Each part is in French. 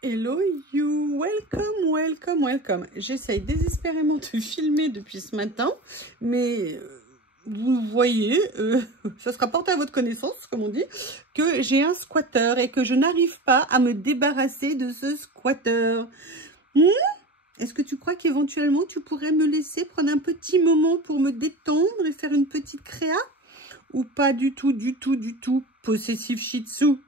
Hello you, welcome, welcome, welcome. J'essaye désespérément de filmer depuis ce matin, mais vous voyez, ça sera porté à votre connaissance, comme on dit, que j'ai un squatter et que je n'arrive pas à me débarrasser de ce squatter. Est-ce que tu crois qu'éventuellement tu pourrais me laisser prendre un petit moment pour me détendre et faire une petite créa? Ou pas du tout, du tout, du tout, possessif shih tzu?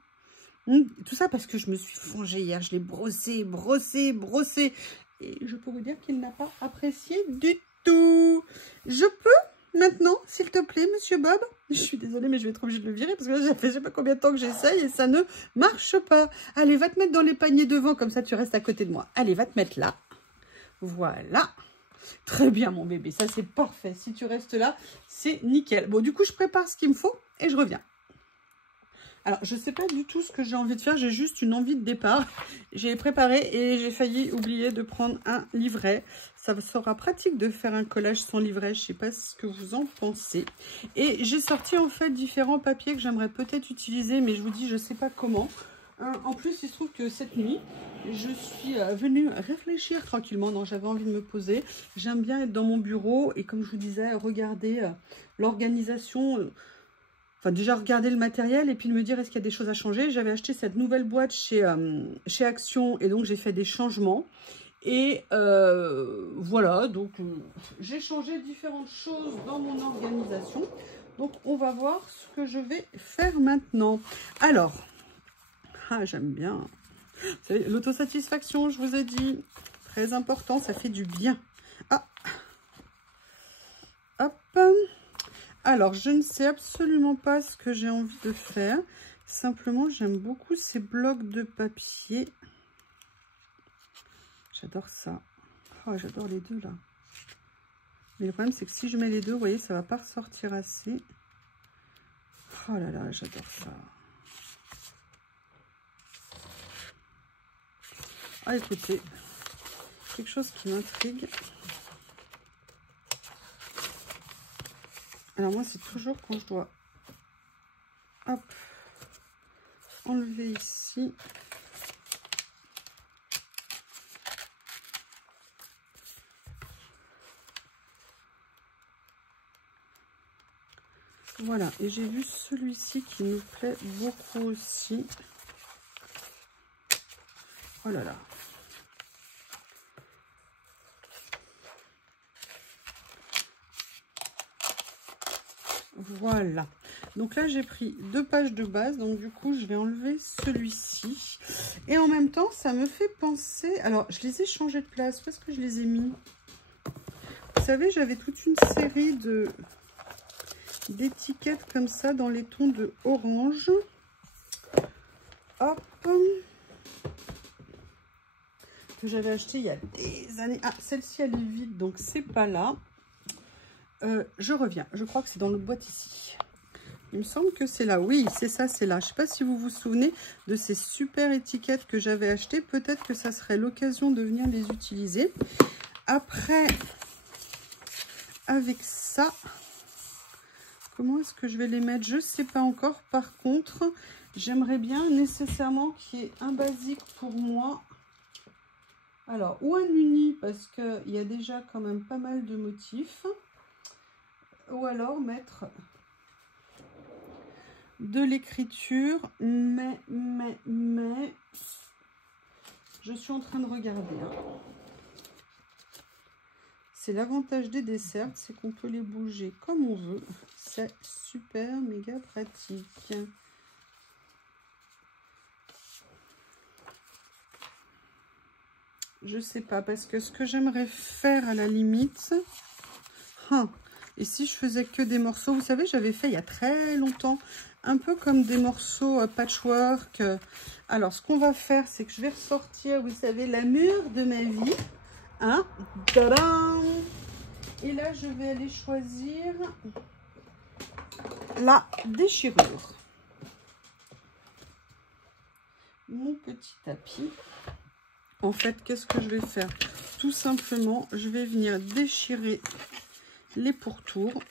Tout ça parce que je me suis fongée hier, je l'ai brossé, brossé, brossé. Et je peux vous dire qu'il n'a pas apprécié du tout. Je peux maintenant, s'il te plaît, monsieur Bob? Je suis désolée, mais je vais être obligée de le virer parce que là, ça fait je sais pas combien de temps que j'essaye et ça ne marche pas. Allez, va te mettre dans les paniers devant, comme ça tu restes à côté de moi. Allez, va te mettre là. Voilà. Très bien, mon bébé, ça c'est parfait. Si tu restes là, c'est nickel. Bon, du coup, je prépare ce qu'il me faut et je reviens. Alors, je ne sais pas du tout ce que j'ai envie de faire. J'ai juste une envie de départ. J'ai préparé et j'ai failli oublier de prendre un livret. Ça sera pratique de faire un collage sans livret. Je ne sais pas ce que vous en pensez. Et j'ai sorti en fait différents papiers que j'aimerais peut-être utiliser. Mais je vous dis, je ne sais pas comment. En plus, il se trouve que cette nuit, je suis venue réfléchir tranquillement. Non, j'avais envie de me poser. J'aime bien être dans mon bureau. Et comme je vous disais, regarder l'organisation... Enfin, déjà regarder le matériel et puis me dire est-ce qu'il y a des choses à changer. J'avais acheté cette nouvelle boîte chez Action et donc j'ai fait des changements. Et voilà, donc j'ai changé différentes choses dans mon organisation. Donc on va voir ce que je vais faire maintenant. Alors, j'aime bien. Vous savez, l'autosatisfaction, je vous ai dit, très important, ça fait du bien. Ah, hop. Alors, je ne sais absolument pas ce que j'ai envie de faire. Simplement, j'aime beaucoup ces blocs de papier. J'adore ça. Oh, j'adore les deux, là. Mais le problème, c'est que si je mets les deux, vous voyez, ça ne va pas ressortir assez. Oh là là, j'adore ça. Ah, écoutez, quelque chose qui m'intrigue. Alors, moi, c'est toujours quand je dois... Hop. Enlever ici. Voilà, et j'ai vu celui-ci qui me plaît beaucoup aussi. Oh là là. Voilà. Donc là, j'ai pris 2 pages de base. Donc du coup, je vais enlever celui-ci. Et en même temps, ça me fait penser... Alors, je les ai changés de place. Où est-ce que je les ai mis? Vous savez, j'avais toute une série d'étiquettes comme ça dans les tons de orange. Hop. Que j'avais acheté il y a des années. Ah, celle-ci, elle est vide, donc c'est pas là. Je reviens. Je crois que c'est dans l'autre boîte ici. Il me semble que c'est là. Oui, c'est ça, c'est là. Je ne sais pas si vous vous souvenez de ces super étiquettes que j'avais achetées. Peut-être que ça serait l'occasion de venir les utiliser. Après, avec ça, comment est-ce que je vais les mettre? Je ne sais pas encore. Par contre, j'aimerais bien nécessairement qu'il y ait un basique pour moi. Alors, ou un uni, parce qu'il y a déjà quand même pas mal de motifs. Ou alors mettre... de l'écriture, mais, je suis en train de regarder. C'est l'avantage des desserts, c'est qu'on peut les bouger comme on veut. C'est super, méga pratique. Je sais pas, parce que ce que j'aimerais faire à la limite... Et si je faisais que des morceaux, vous savez, j'avais fait il y a très longtemps, un peu comme des morceaux patchwork. Alors, ce qu'on va faire, c'est que je vais ressortir, vous savez, la mûre de ma vie. Hein? Tadam! Et là, je vais aller choisir la déchirure. Mon petit tapis. En fait, qu'est-ce que je vais faire? Tout simplement, je vais venir déchirer les pourtours.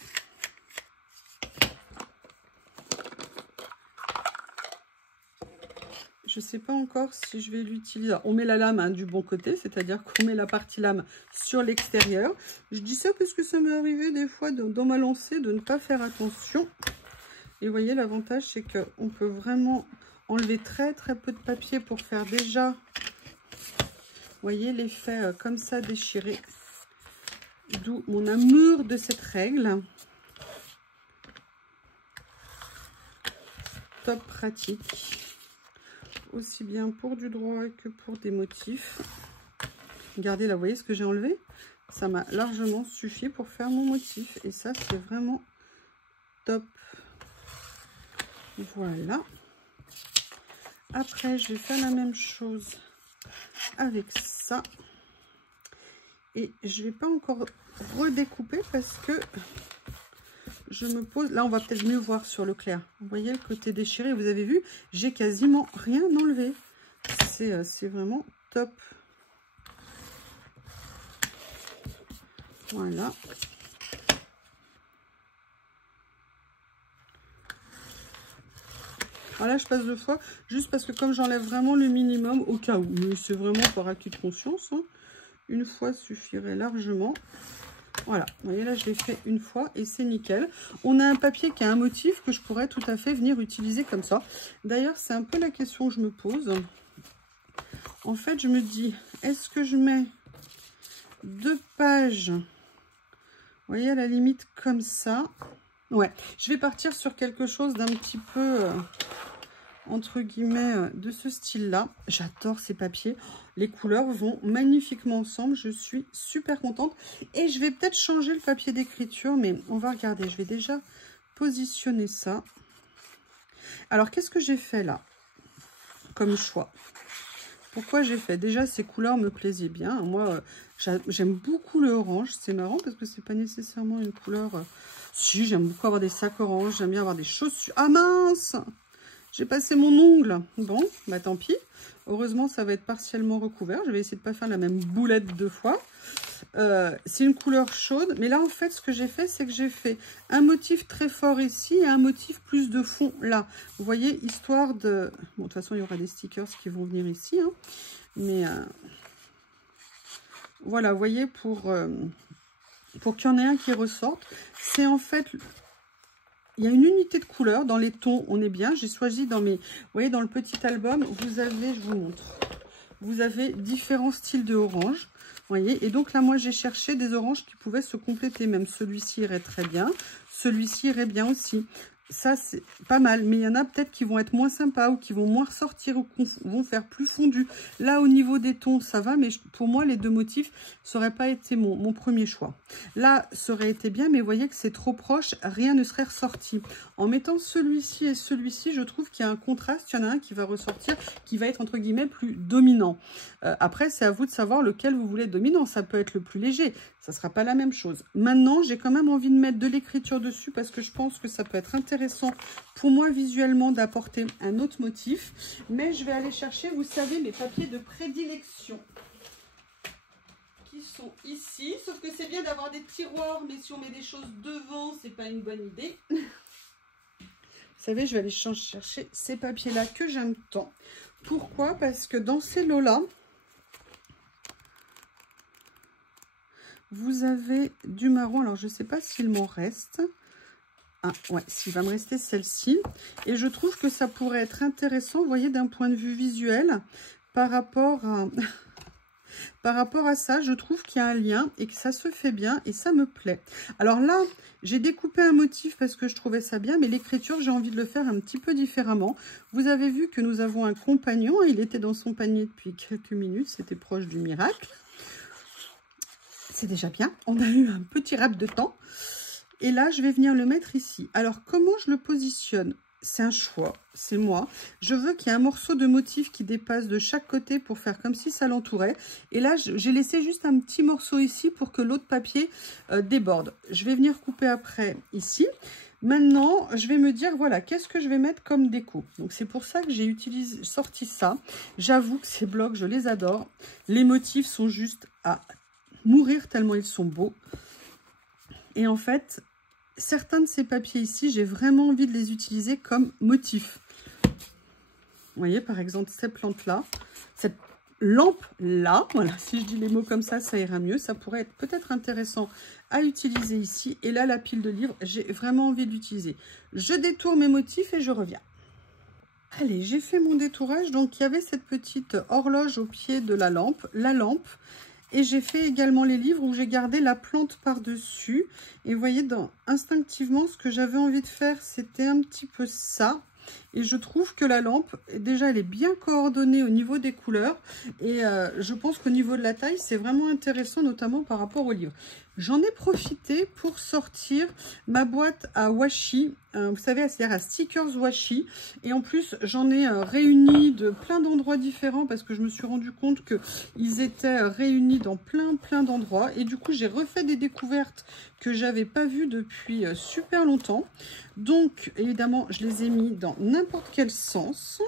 je ne sais pas encore si je vais l'utiliser. On met la lame hein, du bon côté, c'est-à-dire qu'on met la partie lame sur l'extérieur. Je dis ça parce que ça m'est arrivé des fois dans ma lancée de ne pas faire attention. Et vous voyez, l'avantage, c'est qu'on peut vraiment enlever très peu de papier pour faire déjà, vous voyez, l'effet comme ça déchiré. D'où mon amour de cette règle. Top pratique. Aussi bien pour du droit que pour des motifs. Regardez là, vous voyez ce que j'ai enlevé? Ça m'a largement suffi pour faire mon motif. Et ça, c'est vraiment top. Voilà. Après, je vais faire la même chose avec ça. Et je ne vais pas encore redécouper parce que je me pose... Là, on va peut-être mieux voir sur le clair. Vous voyez le côté déchiré. Vous avez vu, j'ai quasiment rien enlevé. C'est vraiment top. Voilà. Voilà, je passe 2 fois, juste parce que comme j'enlève vraiment le minimum, au cas où, mais c'est vraiment par acquis de conscience, hein. Une fois suffirait largement. Voilà, vous voyez là, je l'ai fait une fois et c'est nickel. On a un papier qui a un motif que je pourrais tout à fait venir utiliser comme ça. D'ailleurs, c'est un peu la question que je me pose. En fait, je me dis, est-ce que je mets 2 pages, vous voyez, à la limite comme ça? Ouais, je vais partir sur quelque chose d'un petit peu... entre guillemets de ce style là. J'adore ces papiers, les couleurs vont magnifiquement ensemble, je suis super contente et je vais peut-être changer le papier d'écriture, mais on va regarder. Je vais déjà positionner ça. Alors qu'est-ce que j'ai fait là comme choix? Pourquoi j'ai fait? Déjà, ces couleurs me plaisaient bien. Moi, j'aime beaucoup le orange. C'est marrant parce que c'est pas nécessairement une couleur... Si, j'aime beaucoup avoir des sacs orange, j'aime bien avoir des chaussures. Ah mince! J'ai passé mon ongle. Bon, bah tant pis. Heureusement, ça va être partiellement recouvert. Je vais essayer de ne pas faire la même boulette 2 fois. C'est une couleur chaude. Mais là, en fait, ce que j'ai fait, c'est que j'ai fait un motif très fort ici et un motif plus de fond là. Vous voyez, histoire de... Bon, de toute façon, il y aura des stickers qui vont venir ici. Hein. Mais voilà, vous voyez, pour qu'il y en ait un qui ressorte. C'est en fait... Il y a une unité de couleur dans les tons, on est bien. J'ai choisi dans mes... Vous voyez, dans le petit album, vous avez, je vous montre, vous avez différents styles de orange. Vous voyez, et donc là, moi, j'ai cherché des oranges qui pouvaient se compléter. Même celui-ci irait très bien. Celui-ci irait bien aussi. Ça, c'est pas mal. Mais il y en a peut-être qui vont être moins sympas ou qui vont moins ressortir ou qui vont faire plus fondu. Là, au niveau des tons, ça va. Mais pour moi, les 2 motifs, ça n'aurait pas été mon premier choix. Là, ça aurait été bien. Mais vous voyez que c'est trop proche. Rien ne serait ressorti. En mettant celui-ci et celui-ci, je trouve qu'il y a un contraste. Il y en a un qui va ressortir, qui va être, entre guillemets, plus dominant. Après, c'est à vous de savoir lequel vous voulez dominant. Ça peut être le plus léger. Ça ne sera pas la même chose. Maintenant, j'ai quand même envie de mettre de l'écriture dessus parce que je pense que ça peut être intéressant pour moi visuellement d'apporter un autre motif. Mais je vais aller chercher, vous savez, mes papiers de prédilection qui sont ici. Sauf que c'est bien d'avoir des tiroirs, mais si on met des choses devant, c'est pas une bonne idée. Vous savez, je vais aller chercher ces papiers-là que j'aime tant. Pourquoi? Parce que dans ces lots-là, vous avez du marron. Alors, je ne sais pas s'il m'en reste. Ah, ouais, s'il va me rester celle-ci. Et je trouve que ça pourrait être intéressant, vous voyez, d'un point de vue visuel, par rapport à ça. Je trouve qu'il y a un lien et que ça se fait bien et ça me plaît. Alors là, j'ai découpé un motif parce que je trouvais ça bien, mais l'écriture, j'ai envie de le faire un petit peu différemment. Vous avez vu que nous avons un compagnon. Il était dans son panier depuis quelques minutes. C'était proche du miracle. C'est déjà bien. On a eu un petit rap de temps. Et là, je vais venir le mettre ici. Alors, comment je le positionne? C'est un choix, c'est moi. Je veux qu'il y ait un morceau de motif qui dépasse de chaque côté pour faire comme si ça l'entourait. Et là, j'ai laissé juste un petit morceau ici pour que l'autre papier déborde. Je vais venir couper après ici. Maintenant, je vais me dire, voilà, qu'est-ce que je vais mettre comme déco? Donc, c'est pour ça que j'ai sorti ça. J'avoue que ces blocs, je les adore. Les motifs sont juste à mourir tellement ils sont beaux. Et en fait, certains de ces papiers ici, j'ai vraiment envie de les utiliser comme motifs. Vous voyez, par exemple, ces plantes-là, cette lampe-là, voilà, si je dis les mots comme ça ira mieux. Ça pourrait être peut-être intéressant à utiliser ici. Et là, la pile de livres, j'ai vraiment envie d'utiliser. Je détourne mes motifs et je reviens. Allez, j'ai fait mon détourage. Donc, il y avait cette petite horloge au pied de la lampe. Et j'ai fait également les livres où j'ai gardé la plante par-dessus. Et vous voyez, instinctivement, ce que j'avais envie de faire, c'était un petit peu ça. Et je trouve que la lampe, déjà, elle est bien coordonnée au niveau des couleurs. Et je pense qu'au niveau de la taille, c'est vraiment intéressant, notamment par rapport au livre. J'en ai profité pour sortir ma boîte à washi. Vous savez, c'est-à-dire à stickers washi. Et en plus, j'en ai réuni de plein d'endroits différents parce que je me suis rendu compte qu'ils étaient réunis dans plein d'endroits. Et du coup, j'ai refait des découvertes que j'avais pas vues depuis super longtemps. Donc, évidemment, je les ai mis dans n'importe quel sens.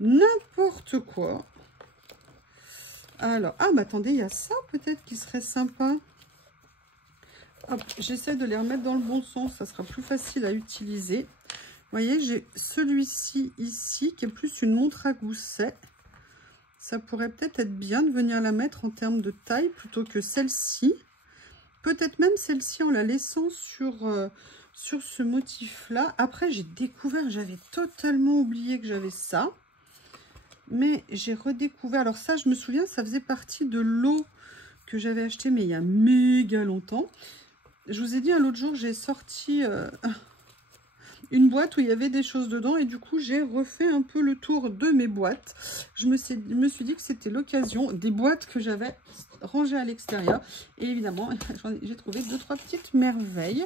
N'importe quoi. Alors, ah, mais attendez, il y a ça peut-être qui serait sympa. J'essaie de les remettre dans le bon sens, ça sera plus facile à utiliser. Vous voyez, j'ai celui-ci ici qui est plus une montre à gousset. Ça pourrait peut-être être bien de venir la mettre en termes de taille plutôt que celle-ci. Peut-être même celle-ci en la laissant sur ce motif-là. Après, j'ai découvert, j'avais totalement oublié que j'avais ça. Mais j'ai redécouvert. Alors ça, je me souviens, ça faisait partie de l'eau que j'avais acheté, mais il y a méga longtemps. Je vous ai dit, l'autre jour, j'ai sorti une boîte où il y avait des choses dedans. Et du coup, j'ai refait un peu le tour de mes boîtes. Je me suis dit que c'était l'occasion des boîtes que j'avais rangées à l'extérieur. Et évidemment, j'ai trouvé 2-3 petites merveilles.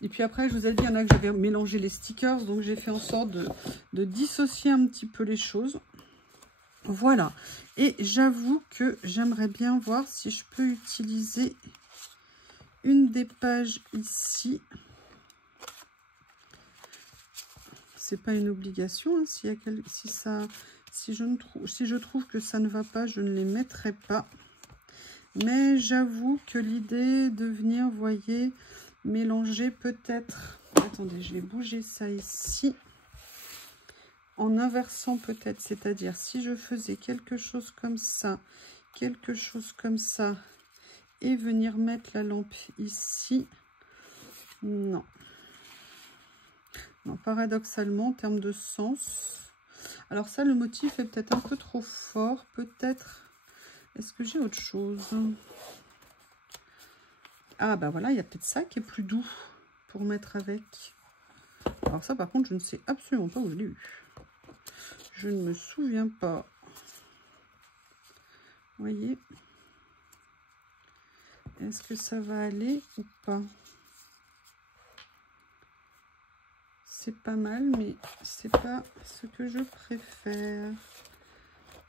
Et puis après, je vous ai dit, il y en a que j'avais mélangé les stickers. Donc, j'ai fait en sorte de dissocier un petit peu les choses. Voilà. Et j'avoue que j'aimerais bien voir si je peux utiliser une des pages ici. C'est pas une obligation. Hein, si je trouve que ça ne va pas, je ne les mettrai pas. Mais j'avoue que l'idée de venir, vous voyez, mélanger peut-être. Attendez, je vais bouger ça ici. En inversant peut-être, c'est-à-dire si je faisais quelque chose comme ça, et venir mettre la lampe ici, non. Non, paradoxalement, en termes de sens. Alors ça, le motif est peut-être un peu trop fort, peut-être. Est-ce que j'ai autre chose? Ah, bah voilà, il y a peut-être ça qui est plus doux pour mettre avec. Alors ça, par contre, je ne sais absolument pas où je l'ai eu. Je ne me souviens pas. Vous voyez? Est-ce que ça va aller ou pas? C'est pas mal, mais c'est pas ce que je préfère.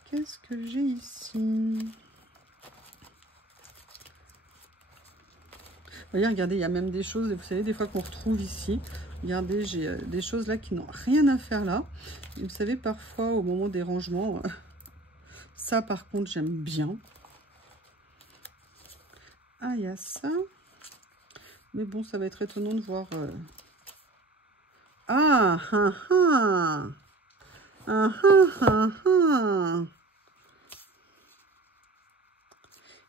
Qu'est-ce que j'ai ici? Vous voyez, regardez, il y a même des choses, vous savez, des fois qu'on retrouve ici. Regardez, j'ai des choses là qui n'ont rien à faire là. Et vous savez, parfois, au moment des rangements, ça, par contre, j'aime bien. Ah, il y a ça. Mais bon, ça va être étonnant de voir... Ah, ah, ah. Ah, ah, ah, ah.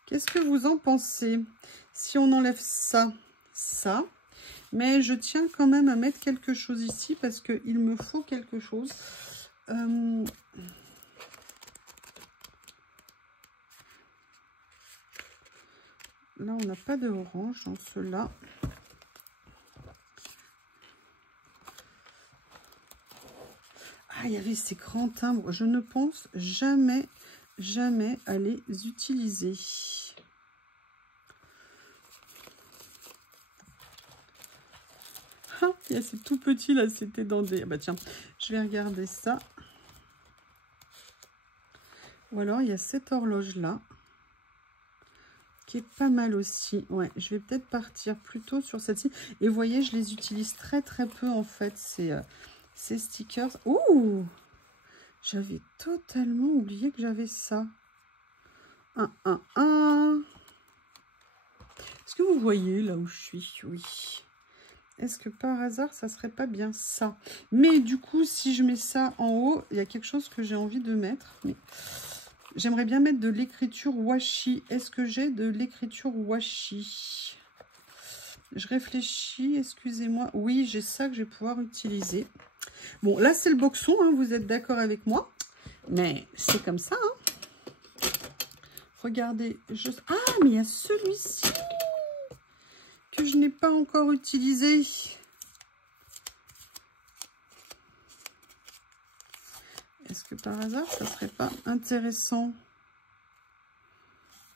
Qu'est-ce que vous en pensez? Si on enlève ça, mais je tiens quand même à mettre quelque chose ici parce qu'il me faut quelque chose. Là, on n'a pas de orange dans cela. Ah, il y avait ces grands timbres. Je ne pense jamais à les utiliser. Ah, il y a ces tout petits là, c'était dans des... Ah bah tiens, je vais regarder ça. Ou alors, il y a cette horloge là, qui est pas mal aussi. Ouais, je vais peut-être partir plutôt sur celle-ci. Et vous voyez, je les utilise très peu en fait, ces stickers. Ouh! J'avais totalement oublié que j'avais ça. Est-ce que vous voyez là où je suis? Oui. Est-ce que par hasard, ça serait pas bien ça? Mais du coup, si je mets ça en haut, il y a quelque chose que j'ai envie de mettre. Mais j'aimerais bien mettre de l'écriture washi. Est-ce que j'ai de l'écriture washi? Je réfléchis, excusez-moi. Oui, j'ai ça que je vais pouvoir utiliser. Bon, là, c'est le boxon, hein, vous êtes d'accord avec moi? Mais c'est comme ça, hein. Regardez. Ah, mais il y a celui-ci que je n'ai pas encore utilisé. Est-ce que par hasard, ça serait pas intéressant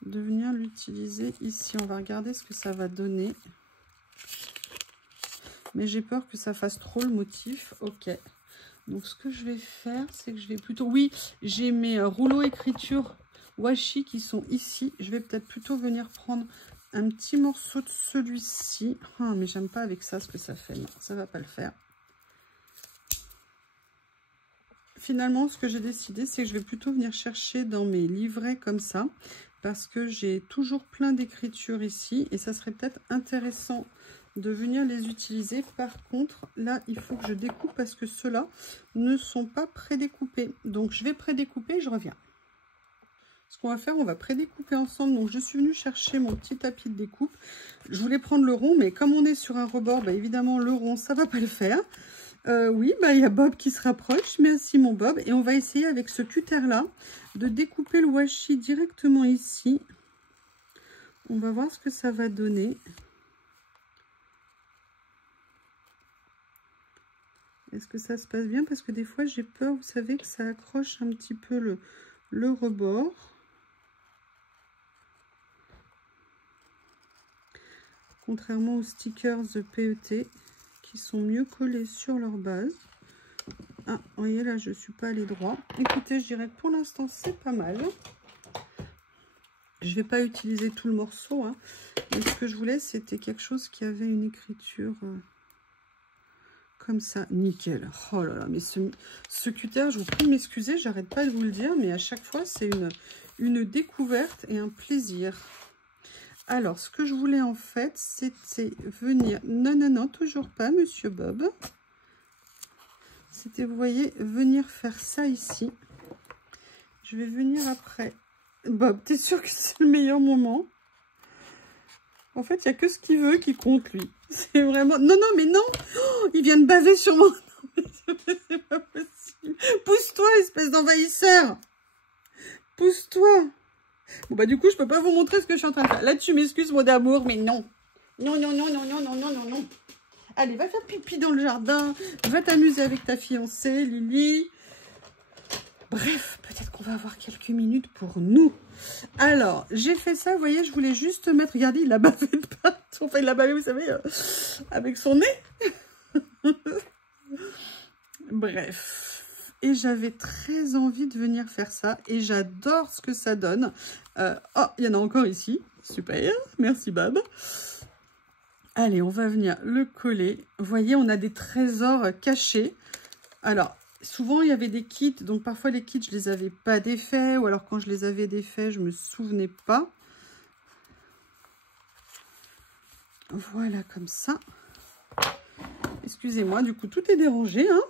de venir l'utiliser ici? On va regarder ce que ça va donner. Mais j'ai peur que ça fasse trop le motif. Ok. Donc, ce que je vais faire, c'est que je vais plutôt... Oui, j'ai mes rouleaux écriture washi qui sont ici. Je vais peut-être plutôt venir prendre un petit morceau de celui-ci. Ah, mais j'aime pas avec ça ce que ça fait. Non, ça va pas le faire. Finalement, ce que j'ai décidé, c'est que je vais plutôt venir chercher dans mes livrets comme ça. Parce que j'ai toujours plein d'écritures ici. Et ça serait peut-être intéressant de venir les utiliser. Par contre, là, il faut que je découpe parce que ceux-là ne sont pas prédécoupés. Donc, je vais prédécouper et je reviens. Ce qu'on va faire, on va prédécouper ensemble. Donc, je suis venue chercher mon petit tapis de découpe. Je voulais prendre le rond, mais comme on est sur un rebord, bah, évidemment, le rond, ça va pas le faire. Oui, bah, y a Bob qui se rapproche. Merci, mon Bob. Et on va essayer avec ce cutter-là de découper le washi directement ici. On va voir ce que ça va donner. Est-ce que ça se passe bien? Parce que des fois, j'ai peur, vous savez, que ça accroche un petit peu le rebord. Contrairement aux stickers de PET qui sont mieux collés sur leur base. Ah, vous voyez, là, je ne suis pas allée droit. Écoutez, je dirais que pour l'instant, c'est pas mal. Je ne vais pas utiliser tout le morceau, hein. Mais ce que je voulais, c'était quelque chose qui avait une écriture... comme ça, nickel. Oh là là, mais ce cutter, je vous prie de m'excuser, j'arrête pas de vous le dire, mais à chaque fois, c'est une découverte et un plaisir. Alors, ce que je voulais en fait, c'était venir... Non, non, non, toujours pas, Monsieur Bob. C'était, vous voyez, venir faire ça ici. Je vais venir après. Bob, t'es sûr que c'est le meilleur moment? En fait, il n'y a que ce qu'il veut qui compte, lui. C'est vraiment... Non, non, mais non, oh, il vient de baver sur moi. C'est pas possible. Pousse-toi, espèce d'envahisseur. Pousse-toi. Bon, bah, du coup, je peux pas vous montrer ce que je suis en train de faire. Là, tu m'excuses, mot d'amour, mais non. Non, non, non, non, non, non, non, non, non. Allez, va faire pipi dans le jardin. Va t'amuser avec ta fiancée, Lily. Bref, peut-être qu'on va avoir quelques minutes pour nous. Alors, j'ai fait ça, vous voyez, je voulais juste mettre... Regardez, il a bavé de partout. Enfin, il a bavé, vous savez, avec son nez. Bref. Et j'avais très envie de venir faire ça. Et j'adore ce que ça donne. Oh, il y en a encore ici. Super. Merci, Bob. Allez, on va venir le coller. Vous voyez, on a des trésors cachés. Alors... Souvent, il y avait des kits, donc parfois les kits, je les avais pas défaits, ou alors quand je les avais défaits, je me souvenais pas. Voilà, comme ça. Excusez-moi, du coup, tout est dérangé, hein,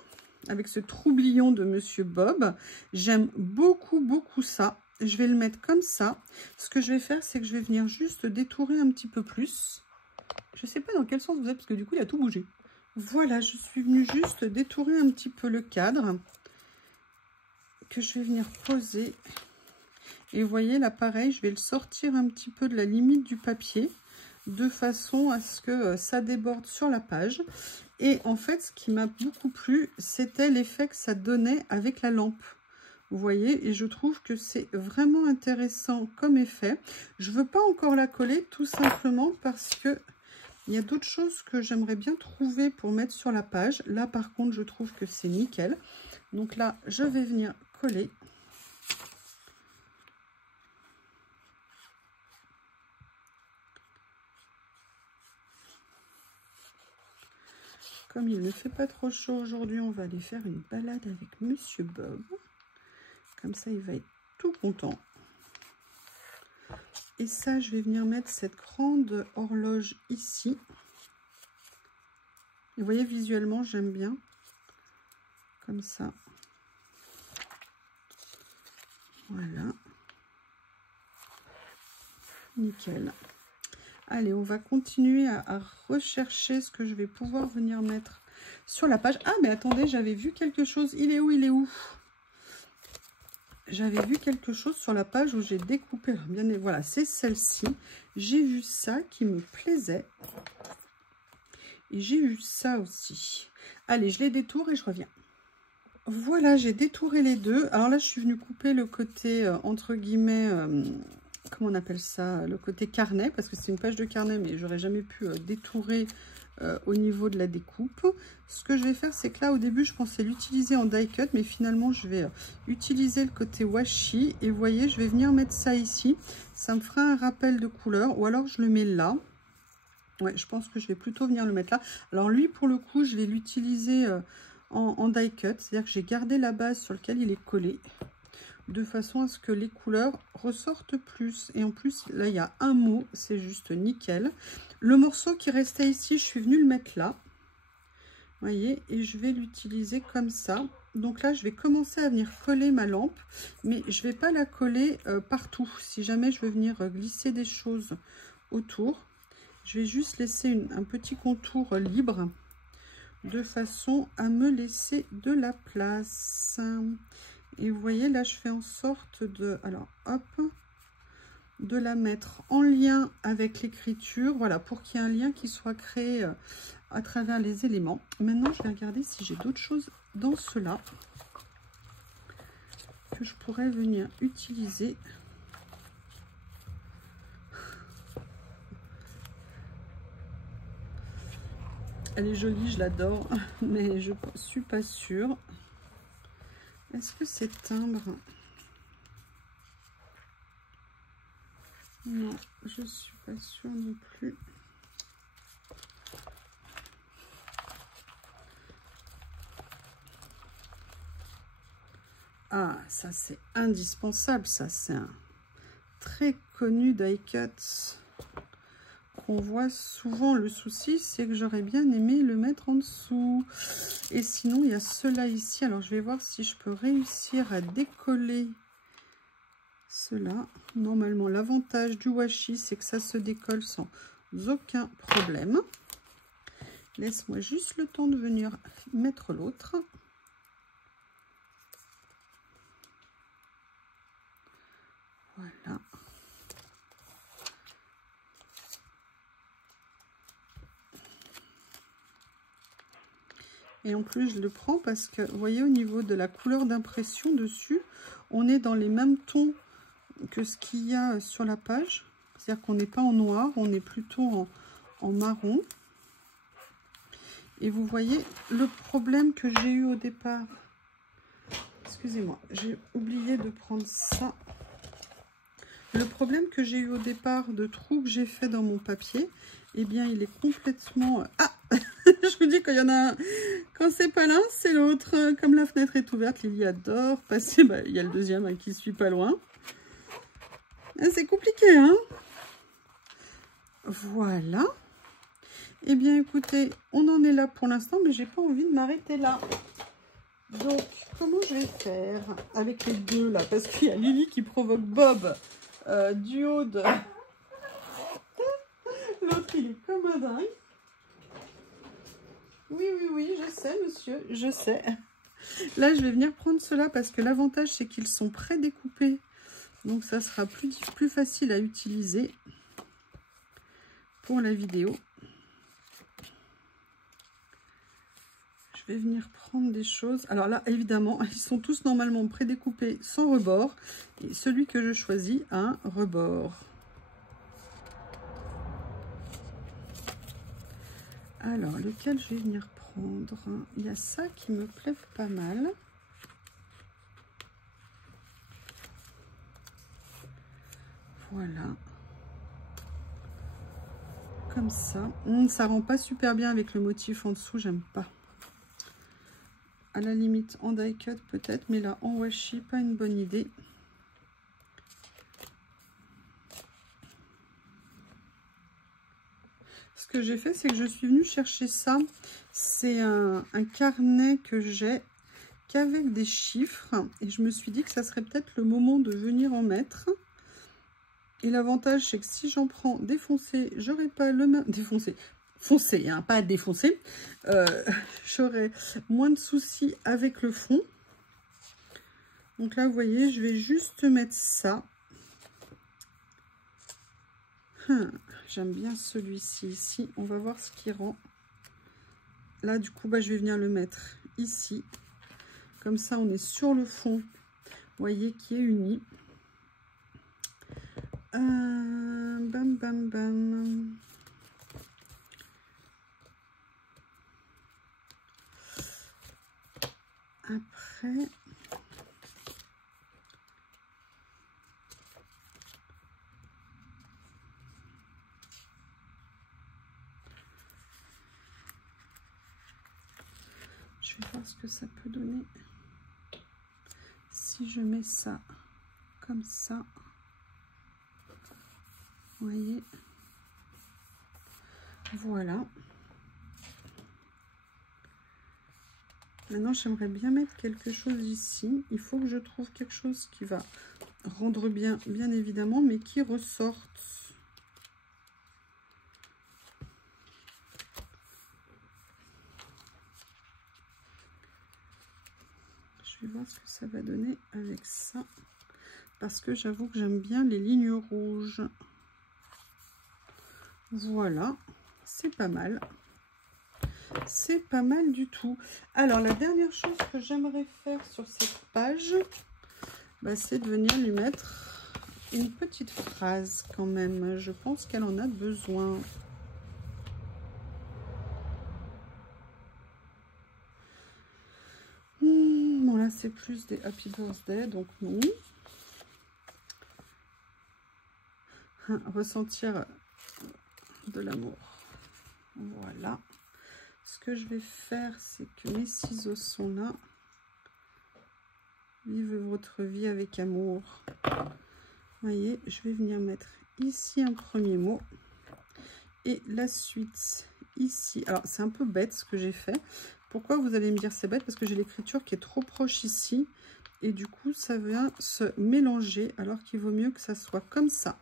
avec ce troublion de Monsieur Bob. J'aime beaucoup, beaucoup ça. Je vais le mettre comme ça. Ce que je vais faire, c'est que je vais venir juste détourer un petit peu plus. Je sais pas dans quel sens vous êtes, parce que du coup, il a tout bougé. Voilà, je suis venue juste détourer un petit peu le cadre que je vais venir poser. Et vous voyez, là, pareil, je vais le sortir un petit peu de la limite du papier de façon à ce que ça déborde sur la page. Et en fait, ce qui m'a beaucoup plu, c'était l'effet que ça donnait avec la lampe. Vous voyez, et je trouve que c'est vraiment intéressant comme effet. Je ne veux pas encore la coller, tout simplement parce que il y a d'autres choses que j'aimerais bien trouver pour mettre sur la page. Là, par contre, je trouve que c'est nickel. Donc là, je vais venir coller. Comme il ne fait pas trop chaud aujourd'hui, on va aller faire une balade avec Monsieur Bob. Comme ça, il va être tout content. Et ça, je vais venir mettre cette grande horloge ici. Vous voyez, visuellement, j'aime bien. Comme ça. Voilà. Nickel. Allez, on va continuer à rechercher ce que je vais pouvoir venir mettre sur la page. Ah, mais attendez, j'avais vu quelque chose. Il est où? Il est où? J'avais vu quelque chose sur la page où j'ai découpé. Alors, bien, voilà, c'est celle-ci. J'ai vu ça qui me plaisait. Et j'ai vu ça aussi. Allez, je les détourne et je reviens. Voilà, j'ai détouré les deux. Alors là, je suis venue couper le côté, entre guillemets, comment on appelle ça? Le côté carnet, parce que c'est une page de carnet, mais j'aurais jamais pu détourer au niveau de la découpe. Ce que je vais faire, c'est que là, au début, je pensais l'utiliser en die cut, mais finalement, je vais utiliser le côté washi. Et vous voyez, je vais venir mettre ça ici. Ça me fera un rappel de couleur, ou alors je le mets là. Ouais, je pense que je vais plutôt venir le mettre là. Alors lui, pour le coup, je vais l'utiliser en die cut, c'est-à-dire que j'ai gardé la base sur laquelle il est collé, de façon à ce que les couleurs ressortent plus. Et en plus, là, il y a un mot, c'est juste nickel. Le morceau qui restait ici, je suis venue le mettre là. Vous voyez, et je vais l'utiliser comme ça. Donc là, je vais commencer à venir coller ma lampe, mais je ne vais pas la coller partout. Si jamais je veux venir glisser des choses autour, je vais juste laisser un petit contour libre, de façon à me laisser de la place. Et vous voyez, là, je fais en sorte de, alors, hop, de la mettre en lien avec l'écriture. Voilà, pour qu'il y ait un lien qui soit créé à travers les éléments. Maintenant, je vais regarder si j'ai d'autres choses dans cela que je pourrais venir utiliser. Elle est jolie, je l'adore, mais je suis pas sûre. Est-ce que c'est timbre? Non, je suis pas sûre non plus. Ah, ça c'est indispensable, ça c'est un très connu die cut qu'on voit souvent. Le souci, c'est que j'aurais bien aimé le mettre en dessous. Et sinon, il y a ceux-là ici. Alors, je vais voir si je peux réussir à décoller cela. Normalement, l'avantage du washi, c'est que ça se décolle sans aucun problème. Laisse-moi juste le temps de venir mettre l'autre. Voilà. Et en plus, je le prends parce que, vous voyez, au niveau de la couleur d'impression dessus, on est dans les mêmes tons que ce qu'il y a sur la page. C'est-à-dire qu'on n'est pas en noir, on est plutôt en marron. Et vous voyez, le problème que j'ai eu au départ, excusez-moi, j'ai oublié de prendre ça. Le problème que j'ai eu au départ de trou que j'ai fait dans mon papier, eh bien, il est complètement... Ah je me dis qu'il y en a un, quand c'est pas l'un, c'est l'autre. Comme la fenêtre est ouverte, Lily adore passer. Bah, il y a le deuxième hein, qui suit pas loin. C'est compliqué, hein? Voilà. Eh bien, écoutez, on en est là pour l'instant, mais j'ai pas envie de m'arrêter là. Donc, comment je vais faire avec les deux là? Parce qu'il y a Lily qui provoque Bob du haut de... L'autre, il est comme un dingue. Oui, oui, oui, je sais, monsieur, je sais. Là, je vais venir prendre cela parce que l'avantage, c'est qu'ils sont pré-découpés. Donc, ça sera plus facile à utiliser pour la vidéo. Je vais venir prendre des choses. Alors là, évidemment, ils sont tous normalement pré-découpés sans rebord. Et celui que je choisis a un rebord. Alors, lequel je vais venir prendre? Il y a ça qui me plaît pas mal. Voilà. Comme ça. Ça rend pas super bien avec le motif en dessous, j'aime pas. À la limite, en die cut peut-être, mais là, en washi, pas une bonne idée. Ce que j'ai fait, c'est que je suis venue chercher ça. C'est un carnet que j'ai qu'avec des chiffres. Et je me suis dit que ça serait peut-être le moment de venir en mettre. Et l'avantage, c'est que si j'en prends défoncé, j'aurai pas le même... Défoncé, foncé, hein, pas défoncé. J'aurai moins de soucis avec le fond. Donc là, vous voyez, je vais juste mettre ça. J'aime bien celui-ci ici. On va voir ce qui rend. Là, du coup, bah, je vais venir le mettre ici. Comme ça, on est sur le fond, vous voyez, qui est uni. Bam, bam, bam. Après... Je vais voir ce que ça peut donner. Si je mets ça comme ça, vous voyez, voilà. Maintenant, j'aimerais bien mettre quelque chose ici. Il faut que je trouve quelque chose qui va rendre bien, bien évidemment, mais qui ressorte. Je vais voir ce que ça va donner avec ça. Parce que j'avoue que j'aime bien les lignes rouges. Voilà, c'est pas mal. C'est pas mal du tout. Alors, la dernière chose que j'aimerais faire sur cette page, bah, c'est de venir lui mettre une petite phrase quand même. Je pense qu'elle en a besoin. Bon, là, c'est plus des Happy Birthday, donc non. Ressentir de l'amour. Voilà. Ce que je vais faire, c'est que mes ciseaux sont là. Vive votre vie avec amour. Vous voyez, je vais venir mettre ici un premier mot. Et la suite ici. Alors, c'est un peu bête ce que j'ai fait. Pourquoi vous allez me dire c'est bête? Parce que j'ai l'écriture qui est trop proche ici. Et du coup, ça vient se mélanger. Alors qu'il vaut mieux que ça soit comme ça.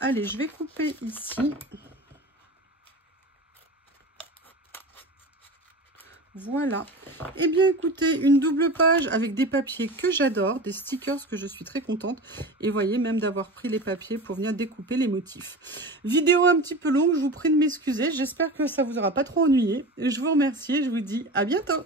Allez, je vais couper ici. Voilà. Eh bien, écoutez, une double page avec des papiers que j'adore, des stickers que je suis très contente. Et voyez, même d'avoir pris les papiers pour venir découper les motifs. Vidéo un petit peu longue, je vous prie de m'excuser. J'espère que ça vous aura pas trop ennuyé. Je vous remercie et je vous dis à bientôt.